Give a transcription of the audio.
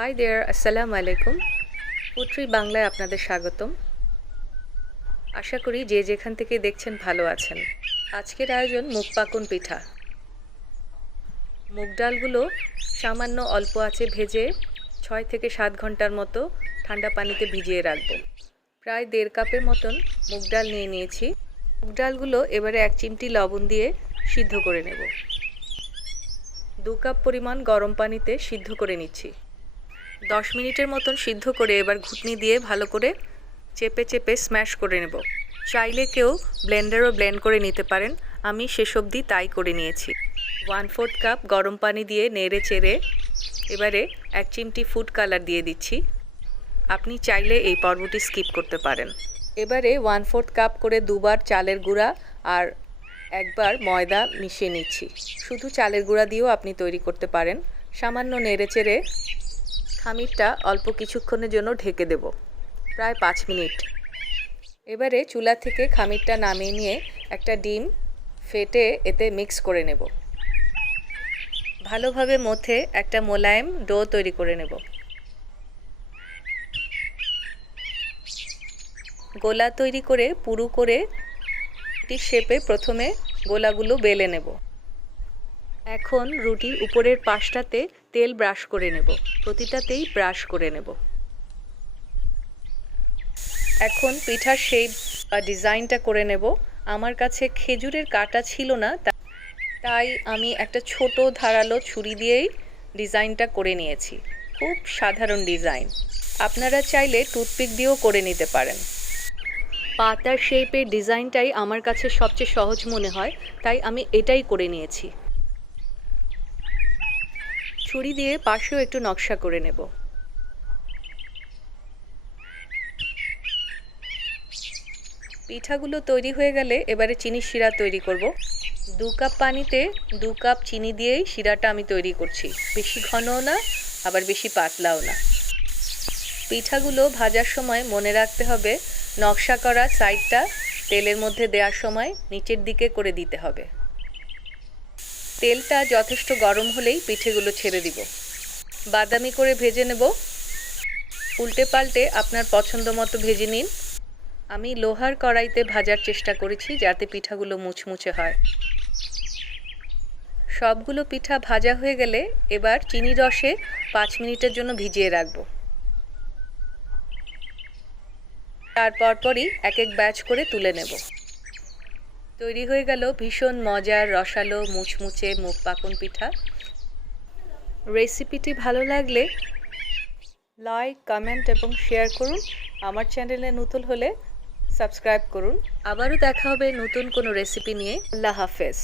Hi there, আসসালামু আলাইকুম। পুত্রী বাংলায় আপনাদের স্বাগতম। আশা করি যে যেখান থেকে দেখছেন ভালো আছেন। আজকের আয়োজন মুগ পাকন পিঠা। মুগ ডালগুলো সামান্য অল্প আঁচে ভেজে 6 থেকে 7 ঘন্টার মতো ঠান্ডা পানিতে ভিজিয়ে রাখবো। প্রায় 1.5 কাপের মতন মুগ ডাল নিয়ে নিয়েছি। মুগ ডালগুলো এবারে 1 চিমটি লবণ দিয়ে সিদ্ধ করে নেব। 2 কাপ পরিমাণ গরম পানিতে সিদ্ধ করে নিচ্ছি। 10 মিনিটের মতন সিদ্ধ করে এবার ঘুটনি দিয়ে ভালো করে চেপে চেপে স্ম্যাশ করে নেব। চাইলে কেউ ব্লেন্ডারও ব্লেন্ড করে নিতে পারেন, আমি শেষ অবধি তাই করে নিয়েছি। 1/4 কাপ গরম পানি দিয়ে নেড়ে চেড়ে এবারে 1 চিমটি ফুড কালার দিয়ে দিচ্ছি। আপনি চাইলে এই পর্বটি স্কিপ করতে পারেন। এবারে 1/4 কাপ করে দুবার চালের গুঁড়া আর একবার ময়দা মিশিয়ে নিচ্ছি। শুধু চালের গুঁড়া দিয়েও আপনি তৈরি করতে পারেন। সামান্য নেড়ে চেড়ে খামিরটা অল্প কিছুক্ষণের জন্য ঢেকে দেব, প্রায় 5 মিনিট। এবারে চুলা থেকে খামিরটা নামিয়ে নিয়ে একটা ডিম ফেটে এতে মিক্স করে নেব। ভালোভাবে মথে একটা মোলায়েম ডো তৈরি করে নেব। গোলা তৈরি করে পুরু করে রুটির শেপে প্রথমে গোলাগুলো বেলে নেব। এখন রুটির উপরের পাশটাতে তেল ব্রাশ করে নেব, প্রতিটাতেই ব্রাশ করে নেব। এখন পিঠার শেপ বা ডিজাইনটা করে নেব। আমার কাছে খেজুরের কাঁটা ছিল না, তাই আমি একটা ছোট ধারালো ছুরি দিয়েই ডিজাইনটা করে নিয়েছি। খুব সাধারণ ডিজাইন, আপনারা চাইলে টুথপিক দিয়েও করে নিতে পারেন। পাতার শেপের ডিজাইনটাই আমার কাছে সবচেয়ে সহজ মনে হয়, তাই আমি এটাই করে নিয়েছি। ছুরি দিয়ে পাশেও একটু নকশা করে নেব। পিঠাগুলো তৈরি হয়ে গেলে এবারে চিনির শিরা তৈরি করব। 2 কাপ পানিতে 2 কাপ চিনি দিয়েই শিরাটা আমি তৈরি করছি। বেশি ঘনও না, আবার বেশি পাতলাও না। পিঠাগুলো ভাজার সময় মনে রাখতে হবে নকশা করা সাইডটা তেলের মধ্যে দেওয়ার সময় নিচের দিকে করে দিতে হবে। তেলটা যথেষ্ট গরম হলেই পিঠেগুলো ছেড়ে দিব। বাদামি করে ভেজে নেব। উল্টে পাল্টে আপনার পছন্দ মতো ভেজে নিন। আমি লোহার কড়াইতে ভাজার চেষ্টা করেছি যাতে পিঠাগুলো মুচমুচে হয়। সবগুলো পিঠা ভাজা হয়ে গেলে এবার চিনি রসে 5 মিনিটের জন্য ভিজিয়ে রাখবো। তারপর পরই এক এক ব্যাচ করে তুলে নেব। তৈরি হয়ে গেল ভীষণ মজার রসালো মুচমুচে মুগ পাকন পিঠা। রেসিপিটি ভালো লাগলে লাইক, কমেন্ট এবং শেয়ার করুন। আমার চ্যানেলে নতুন হলে সাবস্ক্রাইব করুন। আবারও দেখা হবে নতুন কোনো রেসিপি নিয়ে। আল্লাহ হাফেজ।